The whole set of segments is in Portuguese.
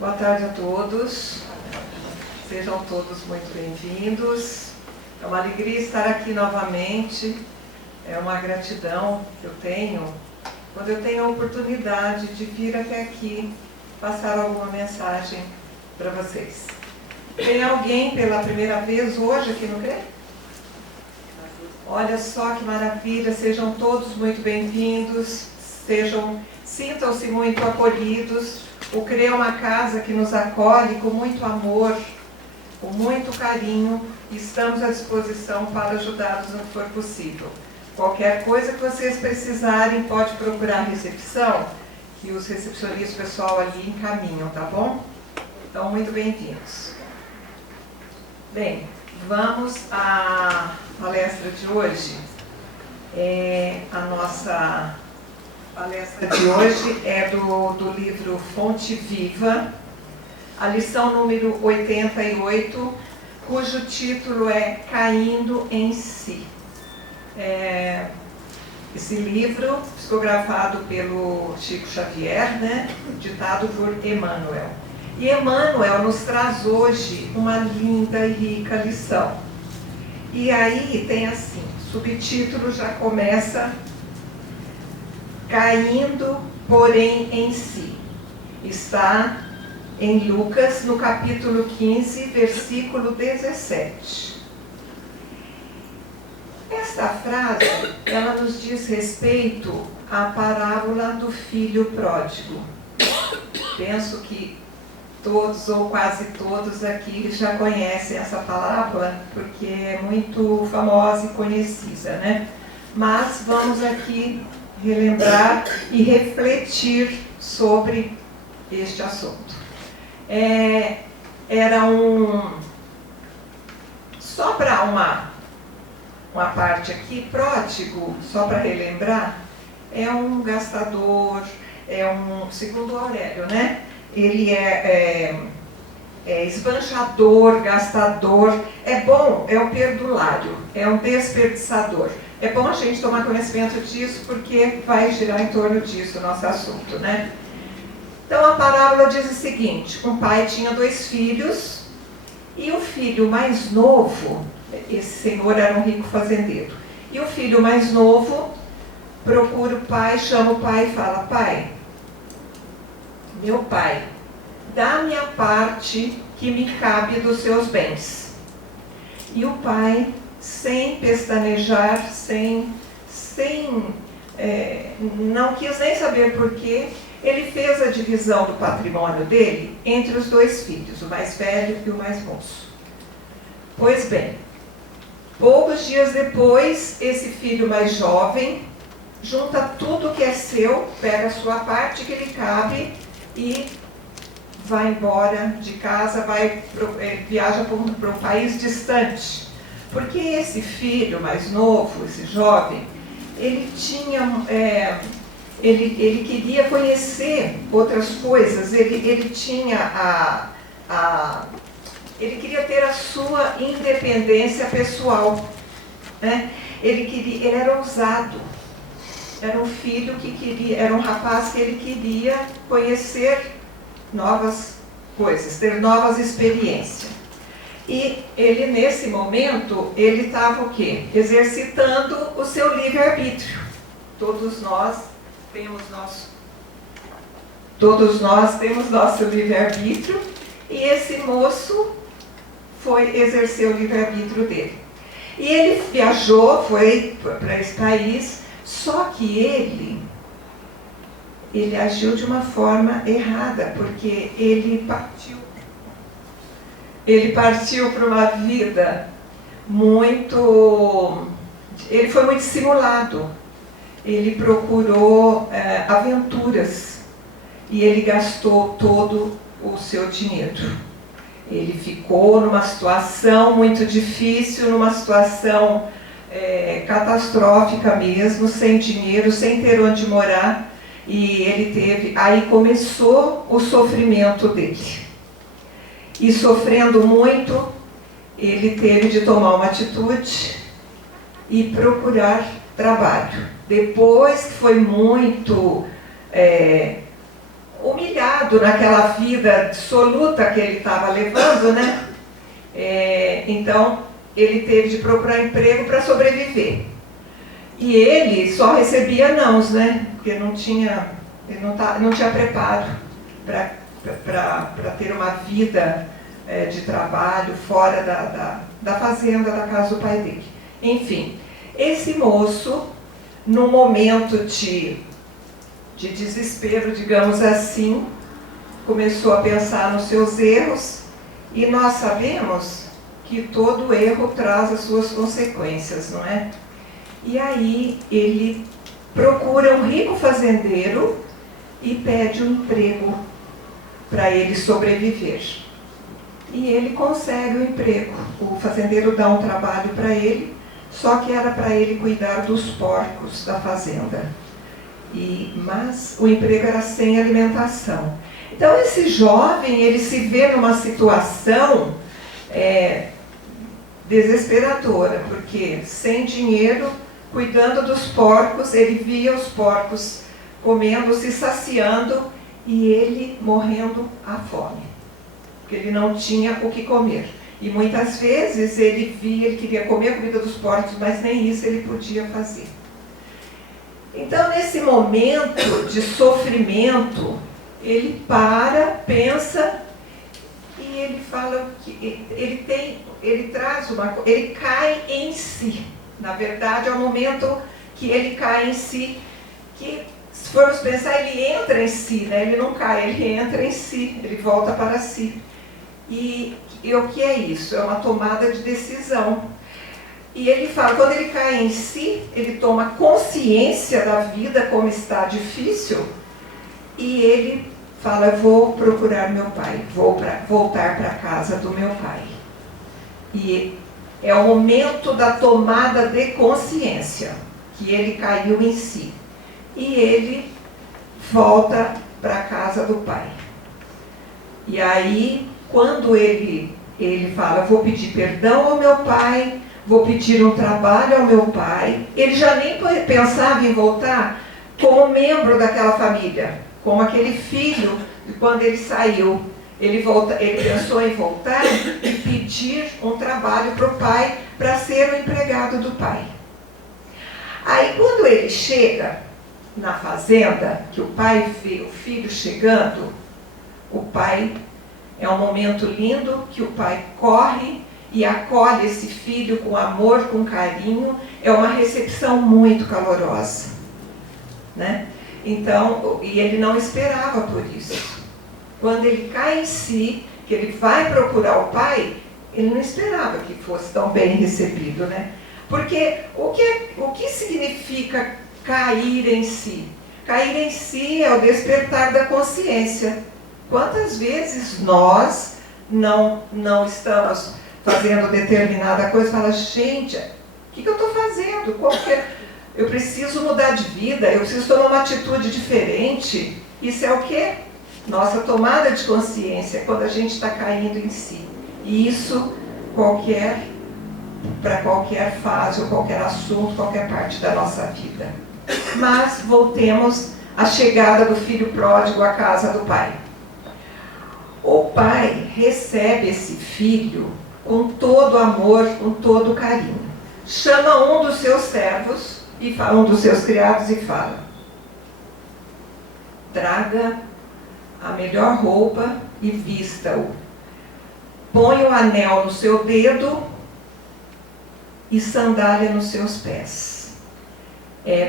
Boa tarde a todos, sejam todos muito bem-vindos. É uma alegria estar aqui novamente, é uma gratidão que eu tenho quando eu tenho a oportunidade de vir até aqui passar alguma mensagem para vocês. Tem alguém pela primeira vez hoje aqui no CRE? Olha só que maravilha, sejam todos muito bem-vindos, sintam-se muito acolhidos. O CRE é uma casa que nos acolhe com muito amor, com muito carinho, e estamos à disposição para ajudá-los no que for possível. Qualquer coisa que vocês precisarem, pode procurar a recepção, que os recepcionistas pessoal ali encaminham, tá bom? Então, muito bem-vindos. Bem, vamos à palestra de hoje. A nossa palestra de hoje é do livro Fonte Viva, a lição número 88, cujo título é Caindo em Si. Esse livro, psicografado pelo Chico Xavier, ditado por Emmanuel. E Emmanuel nos traz hoje uma linda e rica lição. E aí tem assim, subtítulo já começa: Caindo, porém, em si. Está em Lucas, no capítulo 15, versículo 17. Esta frase, ela nos diz respeito à parábola do filho pródigo. Penso que todos ou quase todos aqui já conhecem essa parábola, porque é muito famosa e conhecida, né? Mas vamos aqui relembrar e refletir sobre este assunto. Só para uma parte aqui, pródigo, só para relembrar, é um gastador, segundo Aurélio, né? Ele é esbanjador, gastador, é bom, é um perdulário, é um desperdiçador. É bom a gente tomar conhecimento disso, porque vai girar em torno disso o nosso assunto, né? Então a parábola diz o seguinte: um pai tinha 2 filhos, e o filho mais novo, esse senhor era um rico fazendeiro, e o filho mais novo procura o pai, chama o pai e fala: pai, meu pai, dá-me a parte que me cabe dos seus bens. E o pai, sem pestanejar, não quis nem saber porquê, ele fez a divisão do patrimônio dele entre os 2 filhos, o mais velho e o mais moço. Pois bem, poucos dias depois, esse filho mais jovem junta tudo que é seu, pega a sua parte que lhe cabe e vai embora de casa, viaja para um país distante. Porque esse filho mais novo, esse jovem, ele queria conhecer outras coisas, ele queria ter a sua independência pessoal, né? Ele era ousado, era um filho era um rapaz que ele queria conhecer novas coisas, ter novas experiências. E ele, nesse momento, ele estava o quê? Exercitando o seu livre-arbítrio. Todos nós temos nosso livre-arbítrio, e esse moço foi exercer o livre-arbítrio dele. E ele viajou, foi para esse país, só que ele agiu de uma forma errada, porque ele partiu para uma vida ele foi muito dissimulado. Ele procurou aventuras e ele gastou todo o seu dinheiro. Ele ficou numa situação muito difícil, numa situação catastrófica mesmo, sem dinheiro, sem ter onde morar. E aí começou o sofrimento dele. E sofrendo muito, ele teve de tomar uma atitude e procurar trabalho. Depois que foi muito humilhado naquela vida dissoluta que ele estava levando, né? Então, ele teve de procurar emprego para sobreviver. E ele só recebia nãos, né? Porque ele não tinha preparo para ter uma vida de trabalho fora da fazenda, da casa do pai dele. Enfim, esse moço, num momento de desespero, digamos assim, começou a pensar nos seus erros, e nós sabemos que todo erro traz as suas consequências, não é? E aí ele procura um rico fazendeiro e pede um emprego para ele sobreviver. E ele consegue o emprego. O fazendeiro dá um trabalho para ele, só que era para ele cuidar dos porcos da fazenda. Mas o emprego era sem alimentação. Então esse jovem, ele se vê numa situação desesperadora, porque sem dinheiro, cuidando dos porcos, ele via os porcos comendo, se saciando, e ele morrendo à fome, porque ele não tinha o que comer. E muitas vezes ele queria comer a comida dos porcos, mas nem isso ele podia fazer. Então, nesse momento de sofrimento, ele pensa, e ele fala que ele cai em si. Na verdade, é o momento que ele cai em si, que, se formos pensar, ele entra em si, né? Ele não cai, ele entra em si, ele volta para si. E o que é isso? É uma tomada de decisão. E ele fala, quando ele cai em si, ele toma consciência da vida, como está difícil, e ele fala, eu vou procurar meu pai, vou voltar para a casa do meu pai. E é o momento da tomada de consciência, que ele caiu em si. E ele volta para a casa do pai. E aí, quando ele fala, vou pedir perdão ao meu pai, vou pedir um trabalho ao meu pai, ele já nem pensava em voltar como membro daquela família, como aquele filho, quando ele saiu. Ele pensou em voltar e pedir um trabalho para o pai, para ser o empregado do pai. Aí, quando ele chega na fazenda, que o pai vê o filho chegando, o pai, é um momento lindo que o pai corre e acolhe esse filho com amor, com carinho. É uma recepção muito calorosa, né? Então, e ele não esperava por isso. Quando ele cai em si, que ele vai procurar o pai, ele não esperava que fosse tão bem recebido, né? Porque o que significa cair em si? Cair em si é o despertar da consciência. Quantas vezes nós não estamos fazendo determinada coisa e falamos, gente, o que eu estou fazendo? Eu preciso mudar de vida, eu preciso tomar uma atitude diferente. Isso é o quê? Nossa tomada de consciência, quando a gente está caindo em si. E isso para qualquer fase, ou qualquer assunto, qualquer parte da nossa vida. Mas voltemos à chegada do filho pródigo à casa do pai. O pai recebe esse filho com todo amor, com todo carinho. Chama um dos seus servos, um dos seus criados, e fala, traga a melhor roupa e vista-o. Põe o anel no seu dedo e sandália nos seus pés.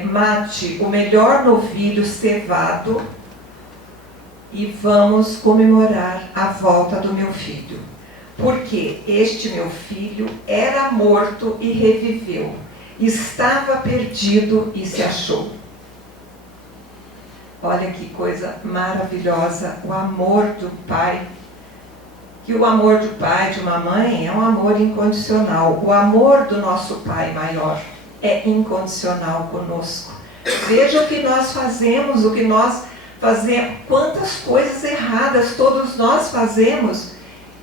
Mate o melhor novilho cevado e vamos comemorar a volta do meu filho. Porque este meu filho era morto e reviveu, estava perdido e se achou. Olha que coisa maravilhosa, o amor do pai. Que o amor do pai, de uma mãe, é um amor incondicional. O amor do nosso pai maior é incondicional conosco. Veja o que nós fazemos, quantas coisas erradas todos nós fazemos.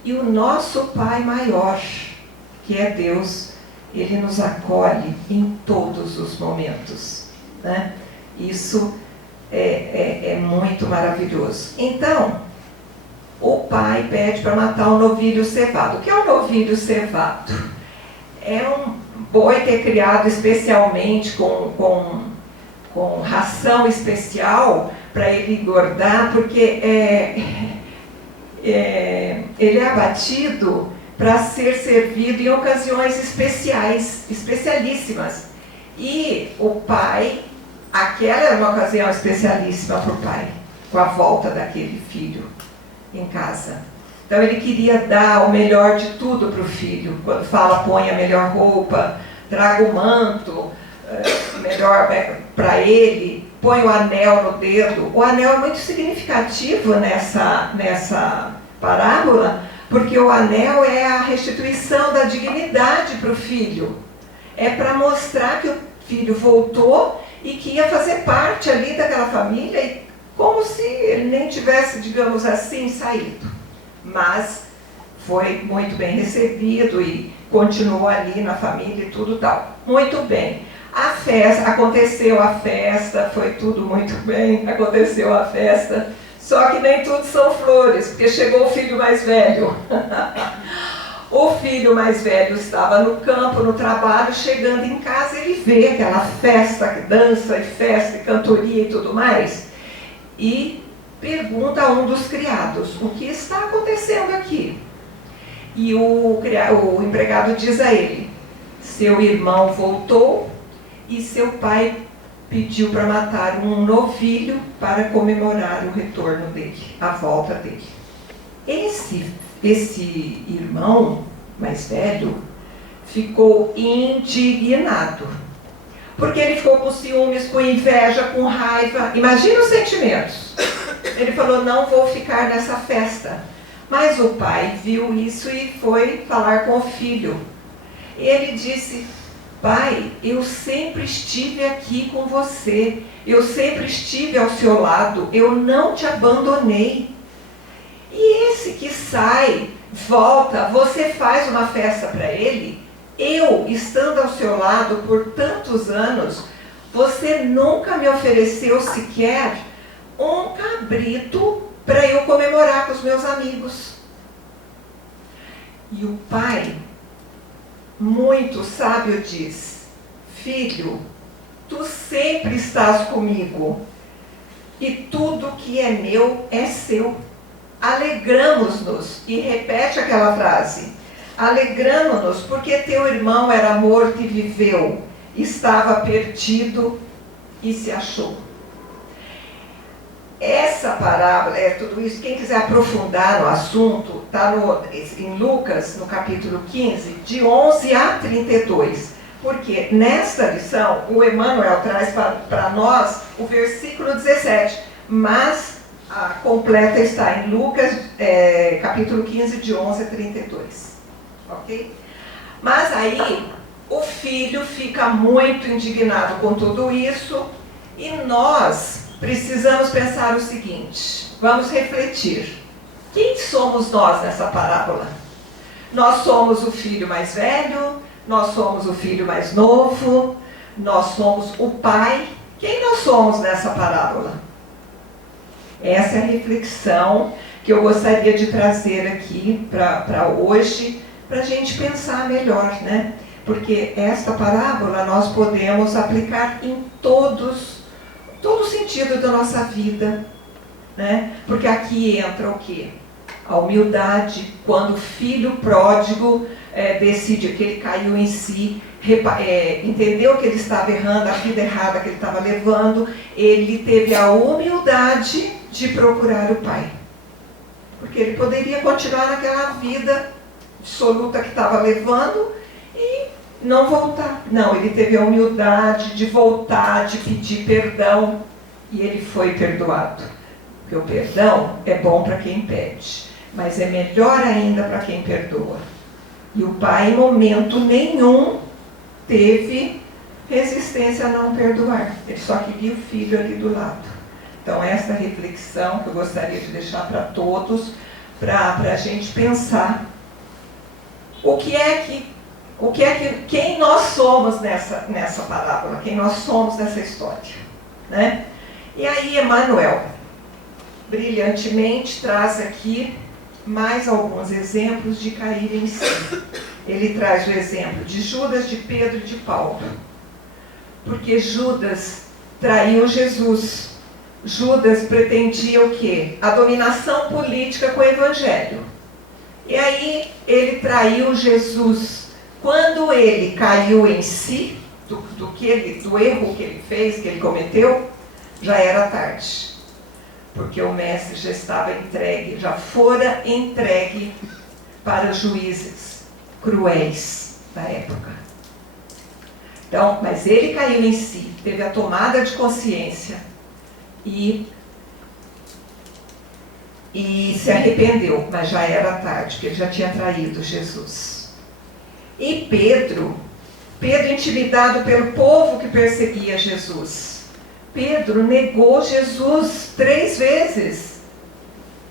E o nosso pai maior, que é Deus, ele nos acolhe em todos os momentos, né? Isso é muito maravilhoso. Então, o pai pede para matar um novilho cevado. O que é um novilho cevado? É um boi que é criado especialmente com ração especial para ele engordar, porque ele é abatido para ser servido em ocasiões especiais, especialíssimas. E o pai, aquela era uma ocasião especialíssima para o pai, com a volta daquele filho em casa. Então ele queria dar o melhor de tudo para o filho. Quando fala, põe a melhor roupa, traga o manto, melhor para ele, põe o anel no dedo. O anel é muito significativo nessa parábola, porque o anel é a restituição da dignidade para o filho. É para mostrar que o filho voltou e que ia fazer parte ali daquela família, e como se ele nem tivesse, digamos assim, saído. Mas foi muito bem recebido e continuou ali na família e tudo tal. Muito bem. A festa, aconteceu a festa, foi tudo muito bem, aconteceu a festa, só que nem tudo são flores, porque chegou o filho mais velho. O filho mais velho estava no campo, no trabalho, chegando em casa, ele vê aquela festa, dança e festa e cantoria e tudo mais, e pergunta a um dos criados: o que está acontecendo aqui? E o empregado diz a ele: seu irmão voltou e seu pai pediu para matar um novilho para comemorar o retorno dele, a volta dele. Esse irmão mais velho ficou indignado, porque ele ficou com ciúmes, com inveja, com raiva. Imagina os sentimentos. Ele falou: não vou ficar nessa festa. Mas o pai viu isso e foi falar com o filho. Ele disse: pai, eu sempre estive aqui com você, eu sempre estive ao seu lado, eu não te abandonei. E esse que sai, volta, você faz uma festa para ele, eu, estando ao seu lado por tantos anos, você nunca me ofereceu sequer um cabrito para eu comemorar com os meus amigos. E o pai, muito sábio, diz: filho, tu sempre estás comigo, e tudo que é meu é seu. Alegramo-nos, e repete aquela frase: alegramo-nos porque teu irmão era morto e viveu, estava perdido e se achou. Essa parábola, tudo isso, quem quiser aprofundar no assunto, está em Lucas, no capítulo 15, de 11 a 32. Porque nesta lição, o Emmanuel traz para nós o versículo 17, mas a completa está em Lucas, capítulo 15, de 11 a 32. Ok? Mas aí, o filho fica muito indignado com tudo isso, e nós precisamos pensar o seguinte: vamos refletir. Quem somos nós nessa parábola? Nós somos o filho mais velho, nós somos o filho mais novo, nós somos o pai. Quem nós somos nessa parábola? Essa é a reflexão que eu gostaria de trazer aqui para hoje, para a gente pensar melhor, né? Porque esta parábola nós podemos aplicar em todo o sentido da nossa vida, né? Porque aqui entra o quê? A humildade, quando o filho pródigo decide que ele caiu em si, entendeu que ele estava errando, a vida errada que ele estava levando, ele teve a humildade de procurar o pai. Porque ele poderia continuar naquela vida dissoluta que estava levando e não voltar. Não, ele teve a humildade de voltar, de pedir perdão, e ele foi perdoado. Porque o perdão é bom para quem pede, mas é melhor ainda para quem perdoa. E o pai, em momento nenhum, teve resistência a não perdoar. Ele só queria o filho ali do lado. Então, essa reflexão que eu gostaria de deixar para todos, para a gente pensar quem nós somos nessa parábola, quem nós somos nessa história, né? E aí Emmanuel, brilhantemente, traz aqui mais alguns exemplos de cair em si. Ele traz o exemplo de Judas, de Pedro e de Paulo. Porque Judas traiu Jesus. Judas pretendia o quê? A dominação política com o Evangelho. E aí ele traiu Jesus. Quando ele caiu em si, do erro que ele fez, que ele cometeu, já era tarde. Porque o mestre já estava entregue, já fora entregue para os juízes cruéis da época. Então, mas ele caiu em si, teve a tomada de consciência e se arrependeu, mas já era tarde, porque ele já tinha traído Jesus. E Pedro, intimidado pelo povo que perseguia Jesus, Pedro negou Jesus 3 vezes.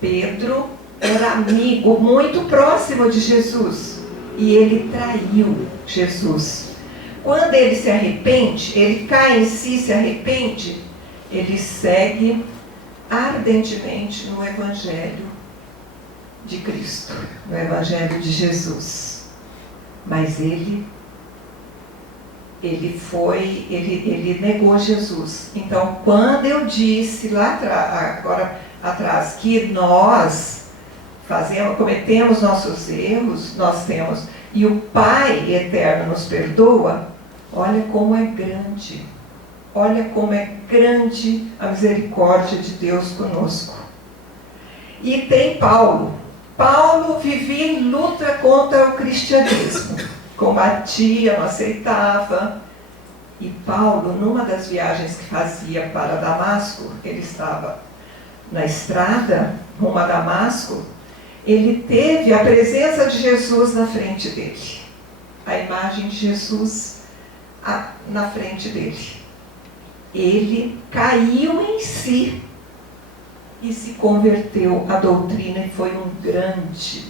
Pedro era amigo muito próximo de Jesus e ele traiu Jesus. Quando ele se arrepende, ele cai em si, se arrepende, ele segue ardentemente no Evangelho de Cristo, no Evangelho de Jesus. Mas ele negou Jesus. Então, quando eu disse lá atrás que nós cometemos nossos erros, nós temos, e o Pai eterno nos perdoa, olha como é grande a misericórdia de Deus conosco. E tem Paulo. Paulo vivia em luta contra o cristianismo. Combatia, não aceitava. E Paulo, numa das viagens que fazia para Damasco, ele estava na estrada rumo a Damasco, ele teve a presença de Jesus na frente dele. A imagem de Jesus na frente dele. Ele caiu em si e se converteu à doutrina e foi um grande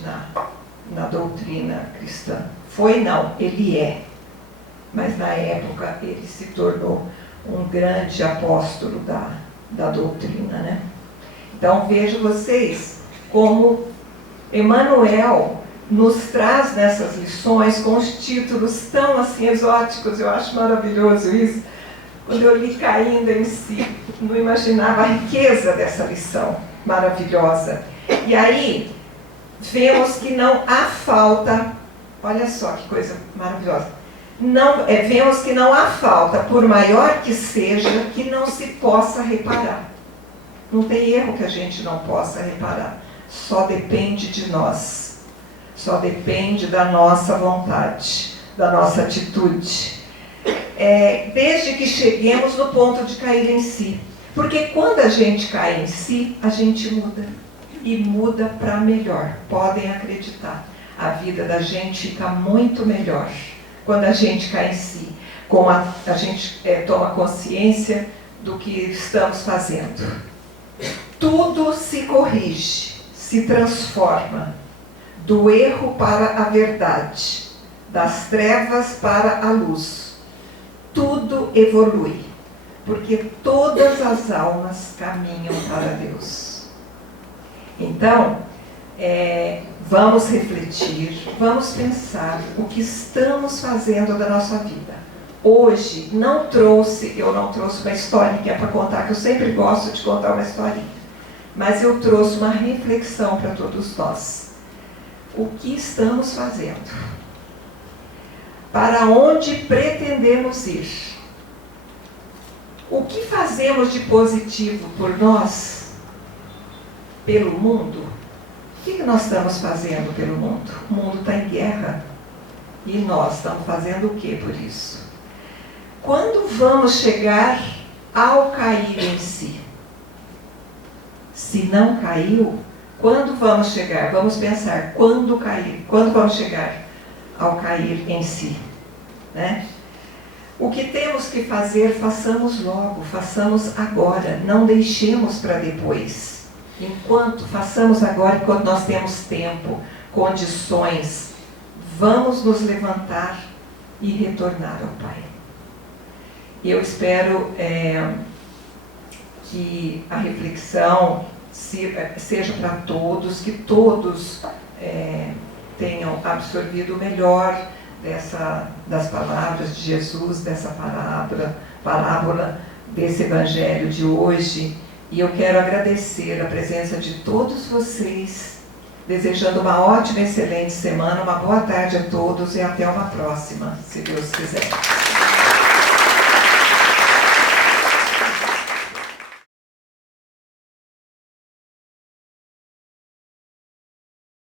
na doutrina cristã. Foi não, ele é. Mas na época ele se tornou um grande apóstolo da doutrina, né? Então vejam vocês como Emmanuel nos traz nessas lições com os títulos tão assim exóticos. Eu acho maravilhoso isso. Quando eu li Caindo em Si, não imaginava a riqueza dessa lição maravilhosa. E aí vemos que não há falta, olha só que coisa maravilhosa, vemos que não há falta, por maior que seja, que não se possa reparar. Não tem erro que a gente não possa reparar. Só depende de nós. Só depende da nossa vontade, da nossa atitude. Desde que cheguemos no ponto de cair em si. Porque quando a gente cai em si, a gente muda. E muda para melhor. Podem acreditar. A vida da gente fica muito melhor quando a gente cai em si. Como a gente toma consciência do que estamos fazendo. Tudo se corrige, se transforma. Do erro para a verdade. Das trevas para a luz. Tudo evolui, porque todas as almas caminham para Deus. Então, vamos refletir, vamos pensar o que estamos fazendo da nossa vida. Hoje, eu não trouxe uma historinha para contar, que eu sempre gosto de contar uma historinha, mas eu trouxe uma reflexão para todos nós. O que estamos fazendo? Para onde pretendemos ir? O que fazemos de positivo por nós, pelo mundo? O que nós estamos fazendo pelo mundo? O mundo está em guerra. E nós estamos fazendo o que por isso? Quando vamos chegar ao cair em si? Se não caiu, quando vamos chegar? Vamos pensar, quando cair? Quando vamos chegar ao cair em si, né? O que temos que fazer, façamos logo, façamos agora, não deixemos para depois. Façamos agora, enquanto nós temos tempo, condições, vamos nos levantar e retornar ao Pai. Eu espero que a reflexão seja para todos, que todos tenham absorvido o melhor das palavras de Jesus, dessa parábola desse Evangelho de hoje. E eu quero agradecer a presença de todos vocês, desejando uma ótima, excelente semana, uma boa tarde a todos e até uma próxima, se Deus quiser.